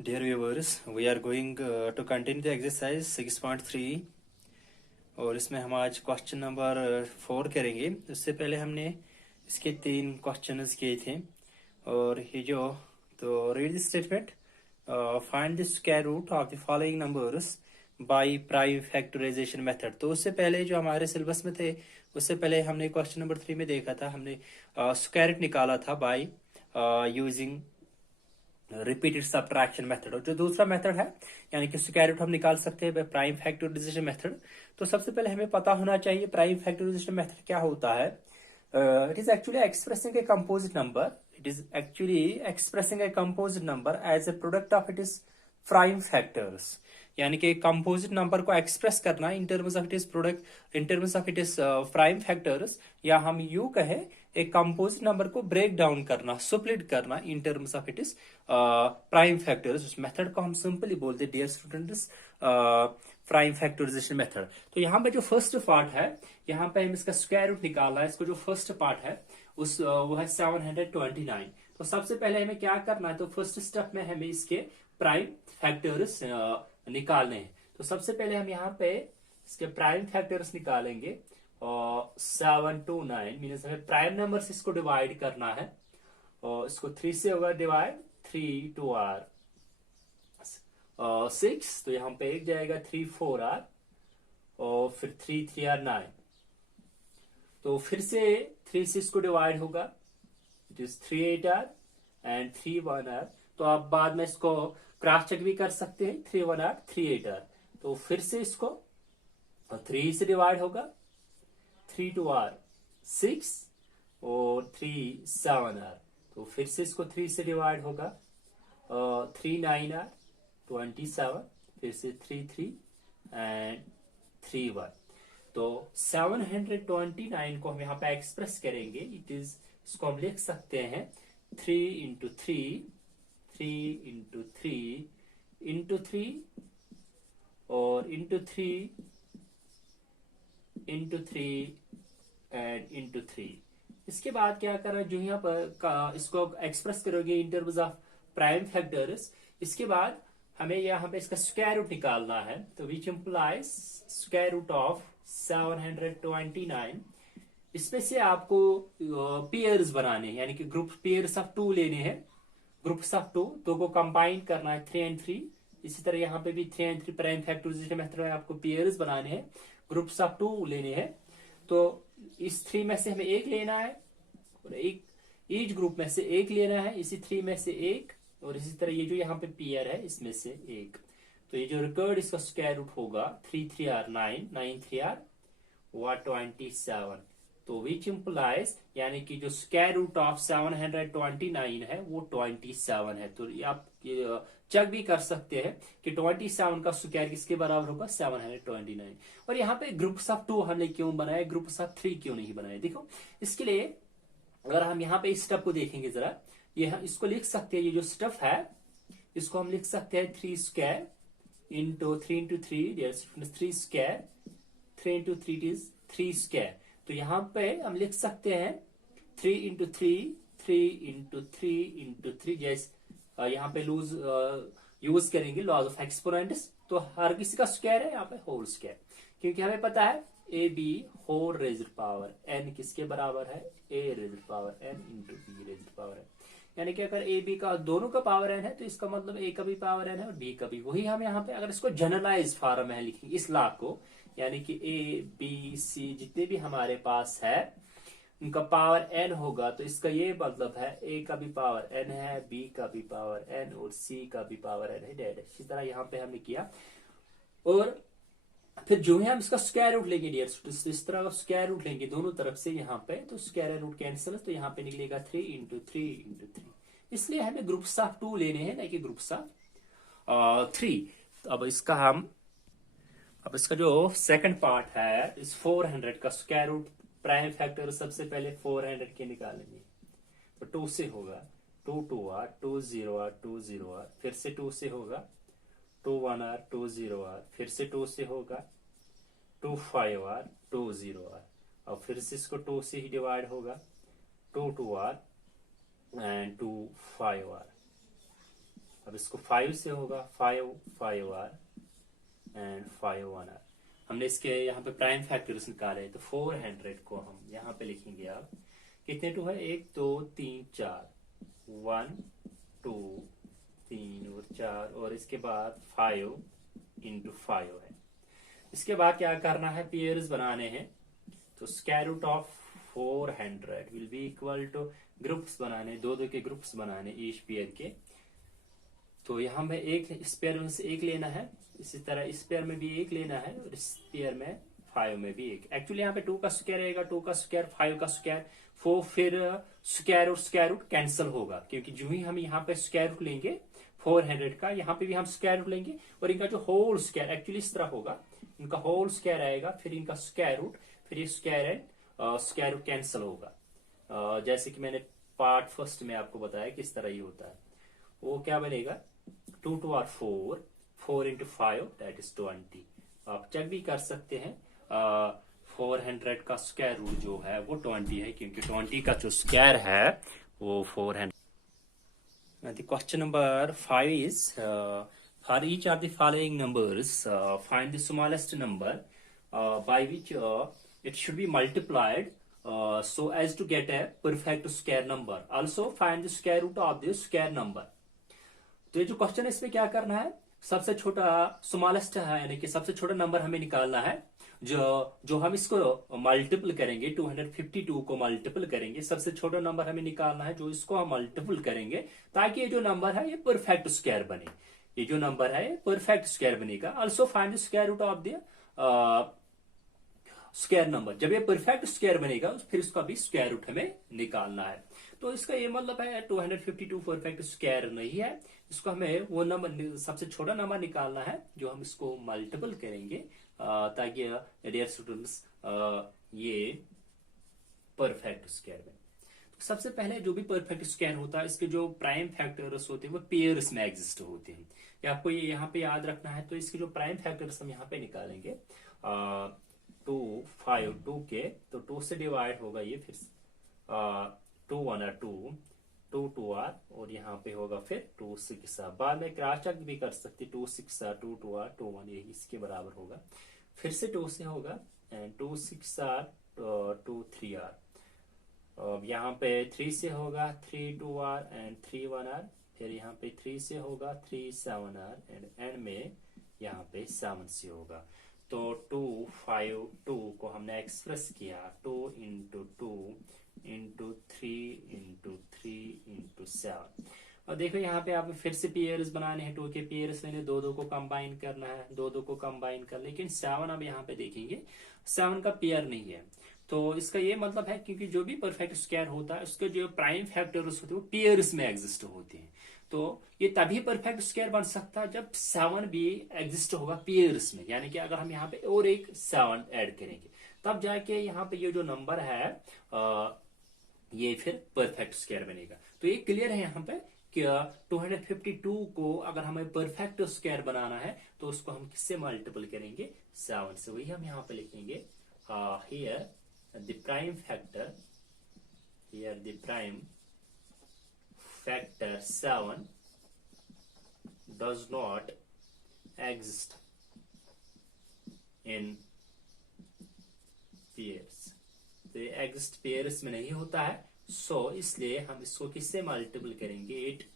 Dear viewers, we are going to continue the exercise 6.3 और इसमें हम आज क्वेश्चन नंबर 4 करेंगे। उससे पहले हमने इसके 3 क्वेश्चंस किए थे और ये जो तो read this statement, find the square root of the following numbers by prime factorisation method. तो उससे पहले जो हमारे सिलेबस में थे, उससे पहले हमने क्वेश्चन नंबर 3 में देखा था, हमने स्क्वायर रूट निकाला था by using repeated subtraction method. और जो दूसरा मेथड है यानी कि स्क्वायर रूट हम निकाल सकते हैं प्राइम फैक्टराइजेशन मेथड। तो सबसे पहले हमें पता होना चाहिए प्राइम फैक्टराइजेशन मेथड क्या होता है। It is actually expressing a composite number, it is actually expressing a composite number as a product of it is prime factors. यानी कि कंपोजिट नंबर को एक्सप्रेस करना in terms of it is product, in terms of it is prime factors, या हम यू कहे एक composite number को ब्रेक डाउन करना, स्प्लिट करना in terms of it is prime factors. उस मेथड को हम सिंपली बोलते हैं dear students prime factorisation method. तो यहाँ पे जो फर्स्ट पार्ट है, यहाँ पे हम इसका स्क्वायर रूट निकालना है। इसको जो फर्स्ट पार्ट है उस वो है 729। तो सबसे पहले हमें क्या करना है, तो फर्स्ट स्टेप में हमें इसके प्राइम फैक्टर्स निकालने हैं। तो सबसे पहले हम यहाँ पे इसके प्राइम फैक्टर्स निकालेंगे और 729 मीन्स हमें प्राइम नंबर से इसको डिवाइड करना है और इसको 3 से होगा डिवाइड, 3 2 आर 6, तो यहाँ पे एक जाएगा 3 4 आर और फिर 3 3 आर 9। तो फिर से 3 से इसको डिवाइड होगा, it is 3 8 are and 3 1 are. तो आप बाद में इसको क्रॉस चेक भी कर सकते हैं, 3 1 आर 3 8 आर। तो फिर से इसको 3 से डिवाइड होगा, 3 2 आर 6 और 3 7 आर। तो फिर से इसको 3 से डिवाइड होगा, 3 9 आर 27, फिर से 3 3 एंड 3 1। तो 729 को हम यहाँ पे एक्सप्रेस करेंगे, इट इज, इसको हम लिख सकते हैं 3 इंटू 3, 3 इंटू 3 इंटू 3 और इंटू 3 इंटू 3 एंड इंटू 3। इसके बाद क्या करना, जो यहाँ पर इसको एक्सप्रेस करोगे इन टर्म्स ऑफ प्राइम फैक्टर्स, इसके बाद हमें यहाँ पे इसका स्क्वायर रूट निकालना है। तो which implies square root of 729। इसमें से आपको पेयर्स बनाने हैं, यानी कि ग्रुप पेयर्स ऑफ 2 लेने हैं, ग्रुप्स ऑफ 2 तो को कंबाइन करना है 3 एंड 3। इसी तरह यहाँ पे भी 3 एंड 3 प्राइम फैक्टराइजेशन मेथड में आपको पेयर्स बनाने हैं, ग्रुप्स ऑफ 2 लेने हैं। तो इस 3 में से हमें एक लेना है और एक ईच ग्रुप में से एक लेना है, इसी 3 में से एक, और इसी तरह ये जो यहाँ पे पेयर है इसमें से एक। तो ये जो रिकॉर्ड इसका स्क्वायर रूट होगा 3 3 आर 9, 9 3 आर 27। तो विच इंप्लाइज, यानी कि जो स्क्वायर रूट ऑफ 729 है वो 27 है। तो आप चेक भी कर सकते हैं कि 27 का स्क्वायर किसके बराबर होगा, 729। और यहाँ पे ग्रुप्स ऑफ 2 हमने क्यों बनाया, ग्रुप्स ऑफ 3 क्यों नहीं बनाए? देखो, इसके लिए अगर हम यहाँ पे इस स्टेप को देखेंगे जरा, ये हम इसको लिख सकते हैं, ये जो स्टेप है इसको हम लिख सकते हैं 3 square into 3 into 3, 3 square, 3 into 3 is 3 square. तो यहाँ पे हम लिख सकते हैं 3 इंटू 3, 3 इंटू 3 इंटू 3। जैसे यहाँ पे यूज करेंगे लॉज ऑफ एक्सपोनेंट्स, तो हर किसी का स्क्वायर है यहाँ पे होल स्क्वायर, क्योंकि हमें पता है A B whole raised power N किसके बराबर है, A raised power N into B raised power N. यानी कि अगर ए बी का दोनों का पावर एन है तो इसका मतलब ए का भी पावर एन है और बी का भी। वही हम यहाँ पे अगर इसको जनरलाइज फॉर्म में लिखेंगे इस लॉ को, यानी कि ए बी सी जितने भी हमारे पास है उनका पावर एन होगा, तो इसका ये मतलब है ए का भी पावर एन है, बी का भी पावर एन और सी का भी पावर एन है, डेड। इसी तरह यहाँ पे हमने किया। और फिर जो है हम इसका स्क्वायर रूट लेंगे डियर स्टूडेंट्स, इस तरह का स्क्वायर रूट लेंगे दोनों तरफ से यहाँ पे, तो स्क्वायर रूट कैंसिल, तो यहाँ पे निकलेगा 3 इंटू 3 इंटू 3। इसलिए हमें ग्रुप्स ऑफ 2 लेने हैं, ना कि ग्रुप्स ऑफ 3। तो अब इसका जो सेकंड पार्ट है इस 400 का स्क्वायर रूट प्राइम फैक्टर सबसे पहले 400 के निकालेंगे। तो 2 से होगा 2 2 आर 2 0 आर 2 0 आर, फिर से 2 से होगा 2 1 आर 2 0 आर, फिर से 2 से होगा 2 5 आर 2 0 आर, और फिर से इसको 2 से ही डिवाइड होगा 2 2 आर एंड 2 5 आर। अब इसको 5 से होगा, 5 5r एंड 5 1r। हमने इसके यहाँ पे प्राइम फैक्टर्स निकाले, तो 400 को हम यहाँ पे लिखेंगे। अब कितने टू है, 1 2 3 4, 1 2 3 और 4, और इसके बाद 5 इंटू 5 है। इसके बाद क्या करना है, पेयर्स बनाने हैं। तो square root of 400 will be equal to, groups बनाने, दो दो के ग्रुप्स बनाने ईच पेयर के। तो यहाँ में एक, इस पेयर में से एक लेना है, इसी तरह इस पेयर में भी एक लेना है, और इस पेयर में 5 में भी एक। एक्चुअली यहाँ पे 2 का स्क्वायर रहेगा, 2 का स्क्वायर 5 का स्क्वायर 4, फिर स्क्वायर रूट कैंसिल होगा, क्योंकि जो ही हम यहाँ पे स्क्वायर रूट लेंगे 400 का, यहाँ पे भी हम स्क्वायर रूट लेंगे, और इनका जो होल स्क्वायर एक्चुअली इस तरह होगा, इनका होल स्क्वायर आएगा, फिर इनका स्क्वायर रूट, फिर ये स्क्वायर रूट कैंसिल होगा। जैसे कि मैंने पार्ट फर्स्ट में आपको बताया किस तरह ये होता है। वो क्या बनेगा, 2 2 और 4, 4 इंटू 5 दैट इज 20। आप चेक भी कर सकते हैं, 400 का स्क्वायर रूट जो है वो 20 है, क्योंकि 20 का जो स्क्वायर है वो 400। The question number 5 is, for each of the following numbers, find the smallest number by which it should be multiplied so as to get a perfect square number. Also find the square root of the square number. तो ये जो question है इसमें क्या करना है, सबसे छोटा स्मॉलेस्ट है, यानी कि सबसे छोटा नंबर हमें निकालना है। जो हम इसको मल्टीपल करेंगे, 252 को मल्टीपल करेंगे, सबसे छोटा नंबर हमें निकालना है जो इसको हम मल्टीपल करेंगे, ताकि ये जो नंबर है ये परफेक्ट स्क्वायर बने। ये जो नंबर है परफेक्ट स्क्वायर बनेगा। Also find the square root of the square number. जब ये परफेक्ट स्क्वायर बनेगा फिर उसका भी स्क्वायर रूट हमें निकालना है। तो इसका ये मतलब है 252 परफेक्ट स्क्वायर नहीं है, इसको हमें वो नंबर, सबसे छोटा नंबर निकालना है जो हम इसको मल्टीपल करेंगे, ताकि डियर स्टूडेंट्स ये परफेक्ट स्क्वायर बने। तो सबसे पहले जो भी परफेक्ट स्क्वायर होता है, इसके जो प्राइम फैक्टर्स होते हैं वो पेयर्स में एग्जिस्ट होते हैं। ये आपको ये यहाँ पे याद रखना है। तो इसके जो प्राइम फैक्टर्स हम यहाँ पे निकालेंगे, 2 5 2 के, तो 2 से डिवाइड होगा ये, फिर 2 1 2, 2 2 r, और यहाँ पे होगा फिर 2 6 r। बाद में क्रॉस चेक भी कर सकते, 2 6 r 2 2 r 2 1, यही इसके बराबर होगा। फिर से 2 से होगा, एंड 2 6 r 2 3 r। अब यहाँ पे 3 से होगा 3 2 r एंड 3 1 r। फिर यहाँ पे 3 से होगा 3 7 r, एंड एंड में यहाँ पे 7 से होगा। तो 2 5 2 को हमने एक्सप्रेस किया 2 इंटू 2 इंटू 3 इंटू 3 इंटू 7। और देखो यहाँ पे आप फिर से पेयर्स बनाने हैं, 2 के पेयर्स लेने, 2 2 को कंबाइन करना है, 2 2 को कंबाइन कर, लेकिन 7 अब यहाँ पे देखेंगे 7 का पेयर नहीं है। तो इसका ये मतलब है क्योंकि जो भी परफेक्ट स्क्वायर होता है उसके जो प्राइम फैक्टर्स होते हैं वो पेयर्स में एग्जिस्ट होते हैं। तो ये तभी परफेक्ट स्क्वायर बन सकता है जब 7 भी एग्जिस्ट होगा पेयर्स में, यानी कि अगर हम यहाँ पे और एक 7 ऐड करेंगे तब जाके यहाँ पे ये जो नंबर है ये फिर परफेक्ट स्क्वायर बनेगा। तो ये क्लियर है यहाँ पे कि 252 को अगर हमें परफेक्ट स्क्वायर बनाना है तो उसको हम किससे मल्टीपल करेंगे, 7 से। वही हम यहाँ पे लिखेंगे, here the prime factor, here the prime factor 7 does not exist in pairs। तो ये एग्जिस्ट पेयर्स में नहीं होता है, सो इसलिए हम इसको किससे मल्टीपल करेंगे, इट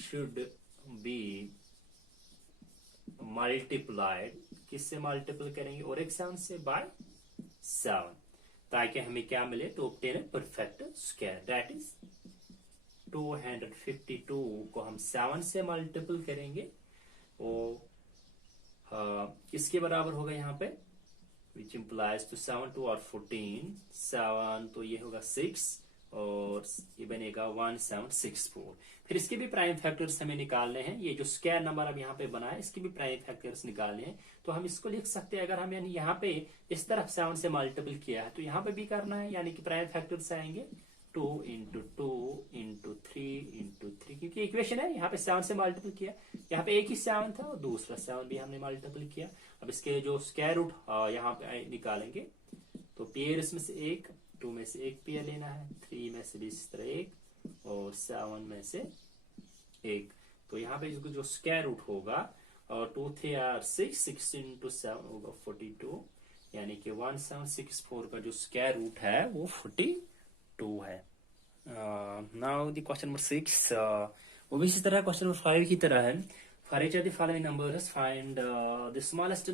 शुड बी मल्टीप्लाइड, किससे मल्टीपल करेंगे, और एक 7 से बाय 7, ताकि हमें क्या मिले, to obtain a perfect square. That is 252 को हम 7 से मल्टीपल करेंगे, वो किसके बराबर होगा यहाँ पे, विच इम्प्लाइज टू 7 2 और 14, 7 तो ये होगा 6 और ये बनेगा 1764। फिर इसके भी प्राइम फैक्टर्स हमें निकालने हैं। ये जो स्क्वायर नंबर अब यहाँ पे बना है इसके भी प्राइम फैक्टर्स निकालने हैं। तो हम इसको लिख सकते हैं, अगर हम यानी यहाँ पे इस तरफ 7 से मल्टीपल किया है तो यहाँ पे भी करना है, यानी कि प्राइम फैक्टर्स आएंगे 2 इंटू 2 इंटू 3 इंटू 3, क्योंकि इक्वेशन है यहाँ पे 7 से मल्टीपल किया, यहाँ पे एक ही 7 था और दूसरा 7 भी हमने मल्टीपल किया। अब इसके जो स्क्वायर रूट यहाँ पे निकालेंगे, तो पेयर्स में से एक, 2 में से एक पेयर लेना है, 3 में से भी इस तरह एक, और 7 में से एक, तो यहाँ पे इसको जो स्क्वायर रूट होगा, और 2 3 आर 6, 6 इंटू 7 होगा 42, यानी कि 1764 का जो स्क्वायर रूट है वो 42 है। नाउ द क्वेश्चन नंबर 6, वो भी इसी तरह क्वेश्चन नंबर 5 की तरह है। For each of the following numbers find the smallest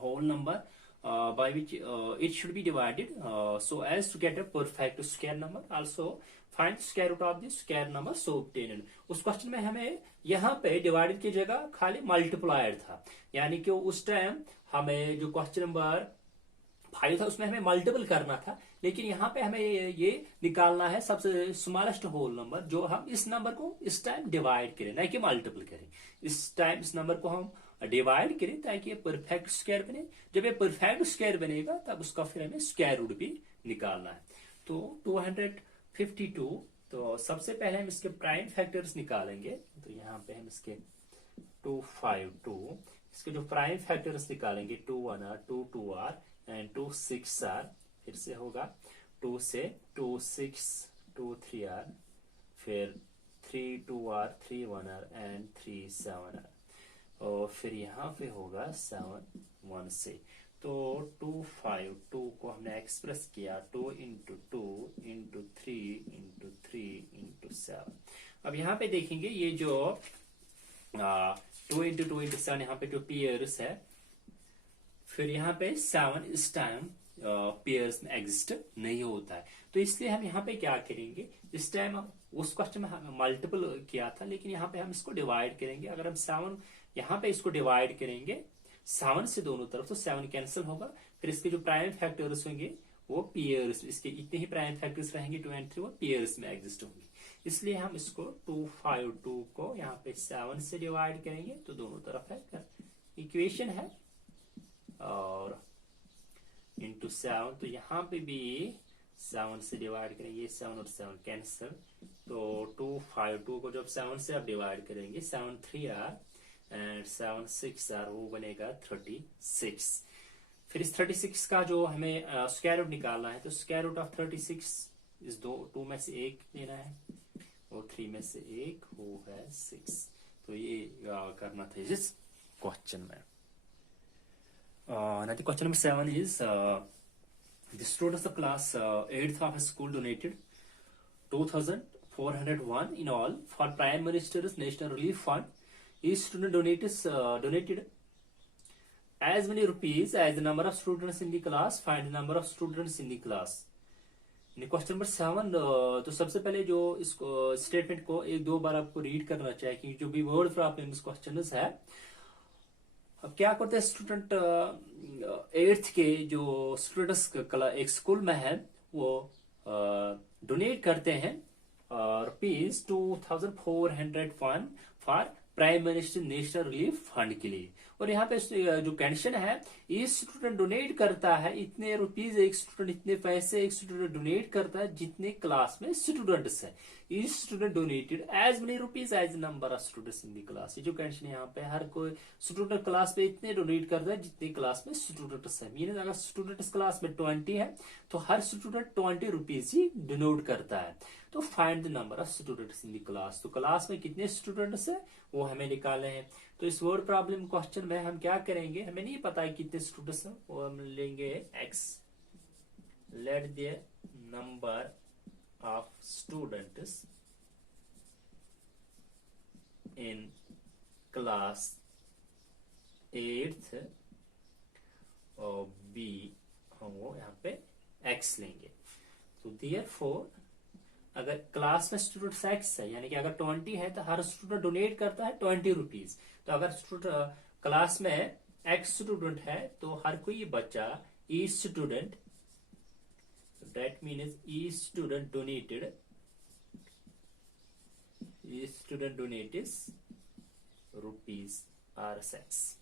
whole number by which it should be divided so as to get a perfect square number. Also find square root of the square number so obtained. उस question में हमें यहाँ पे divided की जगह खाली multiplier था, यानी कि उस टाइम हमें जो क्वेश्चन नंबर 5 था उसमें हमें मल्टीपल करना था, लेकिन यहाँ पे हमें ये निकालना है सबसे स्मॉलेस्ट होल नंबर, जो हम इस नंबर को इस टाइम डिवाइड करें, ना कि मल्टीपल करें। इस टाइम इस नंबर को हम डिवाइड करें ताकि ये परफेक्ट स्क्वायर बने। जब ये परफेक्ट स्क्वायर बनेगा तब उसका फिर हमें स्क्वायर रूट भी निकालना है। तो 252, तो सबसे पहले हम इसके प्राइम फैक्टर्स निकालेंगे। तो यहाँ पे हम इसके 252 इसके जो प्राइम फैक्टर्स निकालेंगे, 2 1 r 2 2 r एंड 2 6 r, फिर से होगा 2 से 2 6 2 3 r, फिर 3 2 r 3 1 r एंड 3 7 r, और फिर यहाँ पे होगा 7 1 से। तो 252 को हमने एक्सप्रेस किया 2 इंटू 2 इंटू 3 इंटू 3 इंटू 7। अब यहाँ पे देखेंगे ये जो 2 इंटू 2 इंटू 7 यहाँ पे जो पेयर्स है, फिर यहाँ पे 7 इस टाइम पेयर्स में एग्जिस्ट नहीं होता है, तो इसलिए हम यहाँ पे क्या करेंगे, इस टाइम उस क्वेश्चन में हम मल्टीपल किया था, लेकिन यहाँ पे हम इसको डिवाइड करेंगे। अगर हम 7 यहाँ पे इसको डिवाइड करेंगे 7 से दोनों तरफ, तो 7 कैंसिल होगा। फिर इसके जो प्राइम फैक्टर्स होंगे वो पेयर्स, इसके इतने ही प्राइम फैक्टर्स रहेंगे 2 और 3, वो पेयर्स में एग्जिस्ट होंगे। इसलिए हम इसको 252 को यहाँ पे 7 से डिवाइड करेंगे, तो दोनों तरफ है इक्वेशन है, और इंटू 7, तो यहाँ पे भी 7 से डिवाइड करेंगे, 7 और 7 कैंसिल, तो 252 को जब 7 से आप डिवाइड करेंगे 7 3 r एंड 7 6 r, वो बनेगा 36। फिर इस 36 का जो हमें स्क्वायर रूट निकालना है, तो स्क्वायर रूट ऑफ 36 इस 2 में से एक लेना है, और 3 में से एक वो है 6। तो ये करना था इस क्वेश्चन में। Now the question number 7 is the students of class 8th of a school donated 2,401 in all for Prime Minister's National Relief Fund. Each student donated as many rupees as the number of students in the class. Find the number of students in the class. Question number 7, तो सबसे पहले जो इसको statement को एक दो बार आपको read करना चाहिए, क्योंकि जो भी वर्ड प्रॉब्लम इस क्वेश्चन है। अब क्या करते हैं स्टूडेंट 8th के जो स्टूडेंट्स एक स्कूल में है, वो डोनेट करते हैं rupees 2,401 for prime minister national relief fund के लिए। और यहाँ पे जो कंडीशन है, ये स्टूडेंट डोनेट करता है इतने रुपीज, एक स्टूडेंट इतने पैसे एक स्टूडेंट डोनेट करता है जितने क्लास में स्टूडेंट्स है। Each student donated as many rupees as number of students in the class. ये जो कंडीशन यहाँ पे, हर कोई स्टूडेंट क्लास में इतने डोनेट करता है जितने क्लास में स्टूडेंट्स है। मीन अगर स्टूडेंट्स क्लास में 20 है तो हर स्टूडेंट 20 रुपीज ही डोनेट करता है। तो find the number of students in the class, तो क्लास में कितने स्टूडेंट्स है वो हमें निकालने हैं। तो इस वर्ड प्रॉब्लम क्वेश्चन में हम क्या करेंगे, हमें नहीं पता है कितने स्टूडेंट्स हैं, वो हम लेंगे x, let the number of students in class 8th, और b हम वो यहाँ पे x लेंगे। तो देयरफॉर अगर क्लास में स्टूडेंट x है, यानी कि अगर 20 है तो हर स्टूडेंट डोनेट करता है 20 रुपीज। तो अगर स्टूडेंट क्लास में x स्टूडेंट है तो हर कोई बच्चा E student, that means E student donated rupees are 6,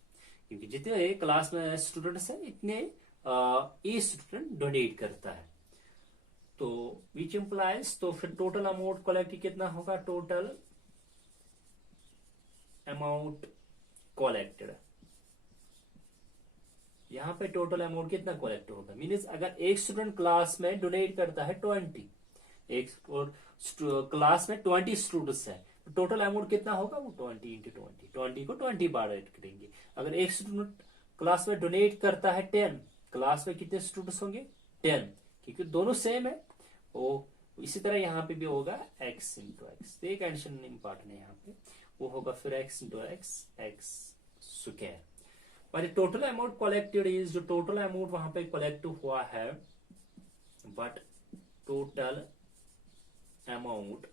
क्योंकि जितने क्लास में स्टूडेंट्स है इतने ई स्टूडेंट डोनेट करता है। तो विच इम्प्लाइज, तो फिर टोटल अमाउंट कलेक्ट कितना होगा, टोटल अमाउंट कलेक्टेड, यहाँ पे टोटल अमाउंट कितना कलेक्ट होगा, मीन्स अगर एक स्टूडेंट क्लास में डोनेट करता है 20, एक और क्लास में 20 स्टूडेंट्स है, टोटल अमाउंट कितना होगा, वो 20 × 20, 20 को 20 बार ऐड करेंगे। अगर एक स्टूडेंट क्लास में डोनेट करता है 10, क्लास में कितने स्टूडेंट्स होंगे, 10, क्योंकि दोनों सेम है। वो इसी तरह यहाँ पे भी होगा x × x। तो एक एडिशन इंपॉर्टेंट है यहाँ पे, वो होगा फिर x × x, x स्क्वायर। पर टोटल अमाउंट कलेक्टेड इज, जो टोटल अमाउंट वहां पे कलेक्ट हुआ है, बट टोटल अमाउंट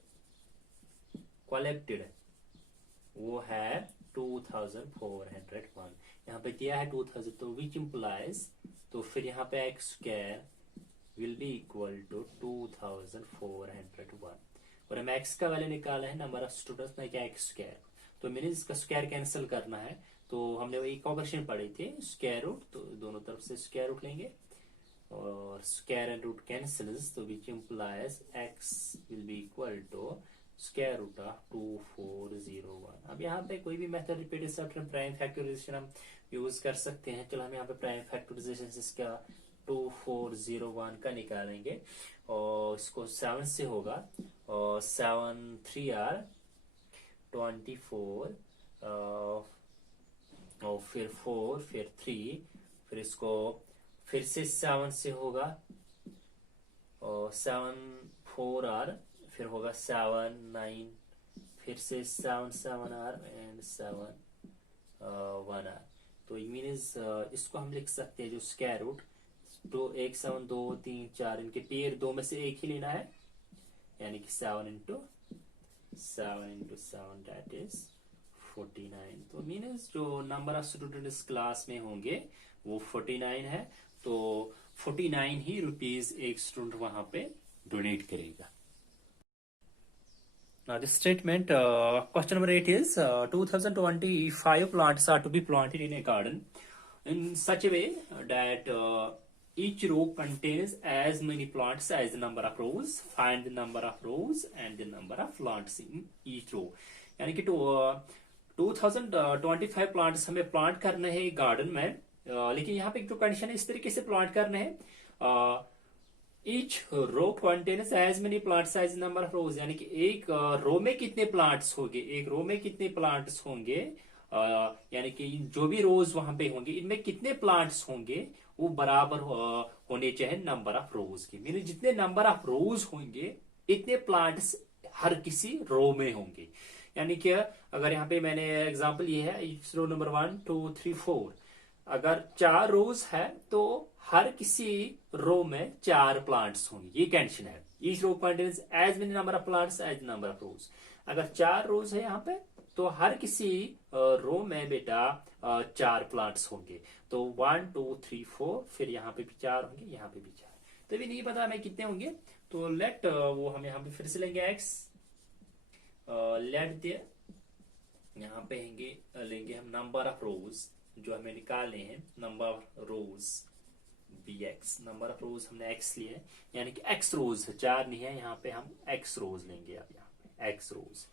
कलेक्टेड वो है 2401। यहाँ पे दिया है 2000, तो विच इम्प्लाइज, तो फिर यहाँ पे x square will be equal to 2401। और हमें एक्स का वैल्यू निकाला है नंबर ऑफ स्टूडेंट्स में, क्या एक्स स्क्वायर, तो मैंने इसका स्क्वायर कैंसिल करना है। तो हमने वही इक्वेशन पढ़ी थी, स्क्वायर रूट, तो दोनों तरफ से स्क्वायर रूट लेंगे और स्क्वायर एंड रूट कैंसिल्स, तो which implies x will be equal to square root of 2401। अब यहाँ पे कोई भी method repeated separate prime factorisation हम यूज कर सकते हैं। चलो हम यहाँ पे प्राइम फैक्टराइजेशन इसका 2401 का निकालेंगे, और इसको 7 से होगा, और 7 3 आर 24, और फिर 4, फिर 3, फिर इसको फिर से 7 से होगा, और 7 4 आर, फिर होगा 7 9, फिर से 7 7 आर एंड 7 1 आर। तो मीन्स इसको हम लिख सकते हैं जो स्क्वायर रूट, तो 1 7 2 3 4, इनके पेयर दो में से एक ही लेना है, यानी कि 7 × 7 दैट इज 49। तो मीन्स जो नंबर ऑफ स्टूडेंट इस क्लास में होंगे वो 49 है, तो 49 ही रुपीज एक स्टूडेंट वहां पे डोनेट करेगा। Now this statement, question number 8 is 2025 plants are to be planted in a garden in such a way that each row contains as many plants as the number of rows. Find the number of rows and the number of plants in each row. यानी कि 2025 plants हमें plant करने हैं garden में, लेकिन यहाँ पे जो कंडीशन है इस तरीके से प्लांट करने हैं, each row contains as many plants as number of rows, यानी कि एक रो में कितने प्लांट्स होंगे, एक रो में कितने प्लांट्स होंगे, यानी कि जो भी रोज वहां पे होंगे इनमें कितने प्लांट्स होंगे वो बराबर होने चाहिए नंबर ऑफ रोज के। मीन जितने नंबर ऑफ रोज होंगे इतने प्लांट्स हर किसी रो में होंगे। यानी कि अगर यहाँ पे मैंने एग्जांपल ये है, रो नंबर 1 2 3 4, अगर 4 रोज है तो हर किसी रो में 4 प्लांट्स होंगे, ये कंडीशन है। Each row contains as many number of plants as number of rows. अगर 4 रोज है यहाँ पे तो हर किसी रो में बेटा 4 प्लांट्स होंगे। तो 1 2 3 4, फिर यहाँ पे भी 4 होंगे, यहाँ पे भी 4। तो अभी नहीं पता हमें कितने होंगे, तो लेट वो हम यहाँ पे फिर से लेंगे एक्स, लेट दे यहाँ पे लेंगे हम नंबर ऑफ रोज जो हमें निकालने हैं, number of rose bx, number of रोज हमने x लिए है, यानी कि x रोज है, 4 नहीं है, यहाँ पे हम x रोज लेंगे। अब यहाँ पे x रोज,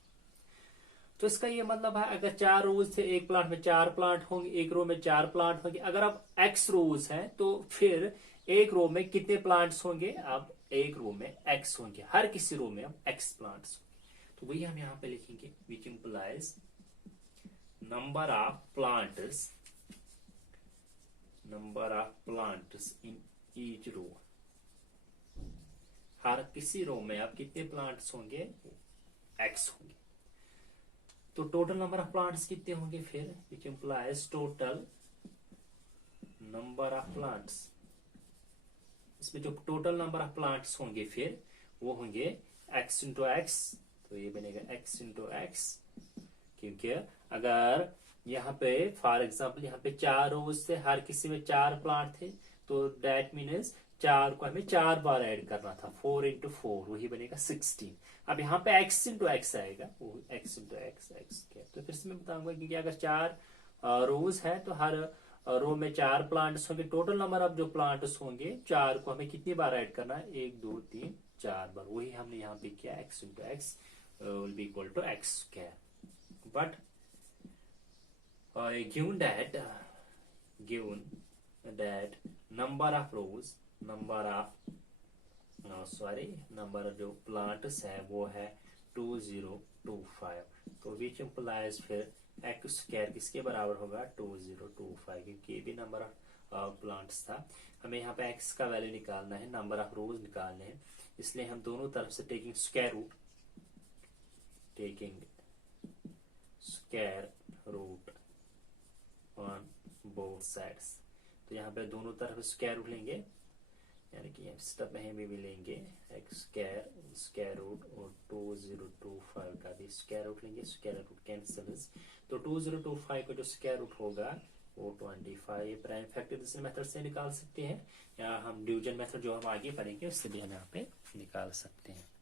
तो इसका ये मतलब है अगर 4 रोज थे, एक प्लांट में 4 प्लांट होंगे, एक रो में 4 प्लांट होंगे। अगर अब x रोज है तो फिर एक रो में कितने प्लांट्स होंगे, अब एक रो में x होंगे, हर किसी रो में अब x प्लांट्स होंगे। तो वही हम यहाँ पे लिखेंगे which implies number of plants, number of plants in each row, हर किसी रो में अब कितने प्लांट्स होंगे, x होंगे। तो टोटल नंबर ऑफ प्लांट्स कितने होंगे फिर, which implies total number of plants, इसमें जो टोटल नंबर ऑफ प्लांट्स होंगे फिर वो होंगे x × x, तो ये बनेगा x × x, क्योंकि अगर यहाँ पे फॉर एग्जाम्पल यहाँ पे 4 रोज थे, हर किसी में 4 प्लांट थे, तो दैट मीन्स 4 को हमें 4 बार ऐड करना था, 4 × 4, वही बनेगा 16। अब यहाँ पे x × x आएगा, वो x × x, x क्या, तो फिर से मैं बताऊंगा क्योंकि अगर 4 रोज है तो हर रो में 4 प्लांट्स होंगे, टोटल नंबर ऑफ जो प्लांट्स होंगे 4 को हमें कितनी बार ऐड करना है, 1 2 3 4 बार, वही हमने यहाँ पे किया, x × x will be equal to x square. But given that number of rows, number of जो plants है वो है 2025, 2025। तो विच इम्प्लाइज फिर एक्स स्क्वायर किसके बराबर होगा 2025, क्योंकि ये भी नंबर ऑफ प्लांट्स था। हमें यहाँ पे एक्स का वैल्यू निकालना है, नंबर ऑफ रोज निकालने हैं, इसलिए हम दोनों तरफ से taking square root on both sides. तो यहाँ पे दोनों तरफ स्क्वायर रूट लेंगे, यानी कि स्टेप में हम भी लेंगे एक्स स्क्वायर रूट और 2025 का भी स्क्वायर रूट लेंगे, स्क्वायर रूट कैंसिल्स। तो 2025 का जो स्क्वायर रूट होगा वो 25। प्राइम फैक्टर दूसरे मेथड से निकाल सकते हैं, या हम डिवीजन मेथड जो हम आगे पढ़ेंगे उससे भी हम यहाँ पे निकाल सकते हैं।